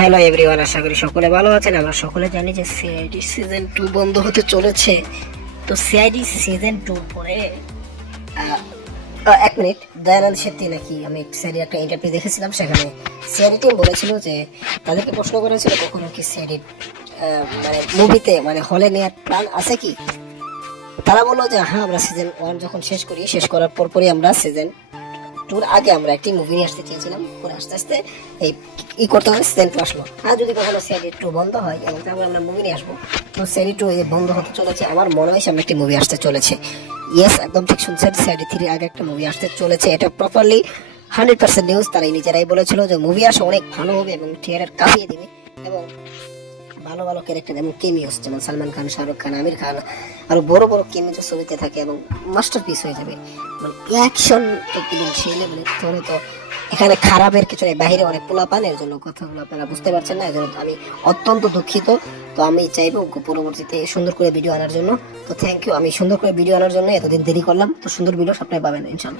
Hello everyone, আশা করি সকলে ভালো আছেন। আমরা সকলে জানি যে সিআইডি সিজন 2 বন্ধ হতে চলেছে। তো সিআইডি সিজন 2 পরে এক মিনিট, দয়ানন্দ শেট্টি নাকি আমি সিআইডি একটা ইন্টারভিউ দেখেছিলাম, সেখানে সিআইডি টিম বলেছিল যে তাদেরকে প্রশ্ন করেছিল কখনো কি সিআইডি মানে মুভিতে মানে হলে নেওয়ার প্ল্যান আছে কি। তারা বললো যে হ্যাঁ, আমরা সিজন 1 যখন শেষ করার পরপরই আমরা সিজন 2 আগে আমরা একটি মুভি নিয়ে আসতে চেয়েছিলাম, পরে আস্তে আস্তে এই করতে হবে সিজন 2 আসলো। আর যদি কখনো সিআইডি 2 বন্ধ হয় এবং তারপর আমরা মুভি নিয়ে আসবো, তো সিআইডি 2 বন্ধ হতে চলেছে। আমার মনে হয় সামনে একটি মুভি আসতে চলেছে। ইয়েস, একদম ঠিক শুনছেন, সিআইডি 3 আগে একটা মুভি আসতে চলেছে। এটা প্রপারলি 100% নিউজ। তারাই নিজেরাই বলেছিল যে মুভি আসে অনেক ভালো হবে এবং থিয়েটার কাঁপিয়ে দিবে এবং ভালো ভালো ক্যারেক্টার এবং কেমিওস যেমন সালমান খান, শাহরুখ খান, আমির খান আরো বড় বড় কেমিও ছবিতে থাকে এবং মাস্টারপিস হয়ে যাবে। মানে অ্যাকশন সেই লেভেলের। তাহলে তো এখানে খারাপের কিছু নেই, বাইরে অনেক পোলাপান, এর জন্য কথাগুলো আপনারা বুঝতে পারছেন না, এর জন্য আমি অত্যন্ত দুঃখিত। তো আমি চাইবো পরবর্তীতে সুন্দর করে ভিডিও আনার জন্য। তো থ্যাংক ইউ, আমি সুন্দর করে ভিডিও আনার জন্য এতদিন দেরি করলাম। তো সুন্দর ভিডিও আপনারা পাবেন ইনশাআল্লাহ।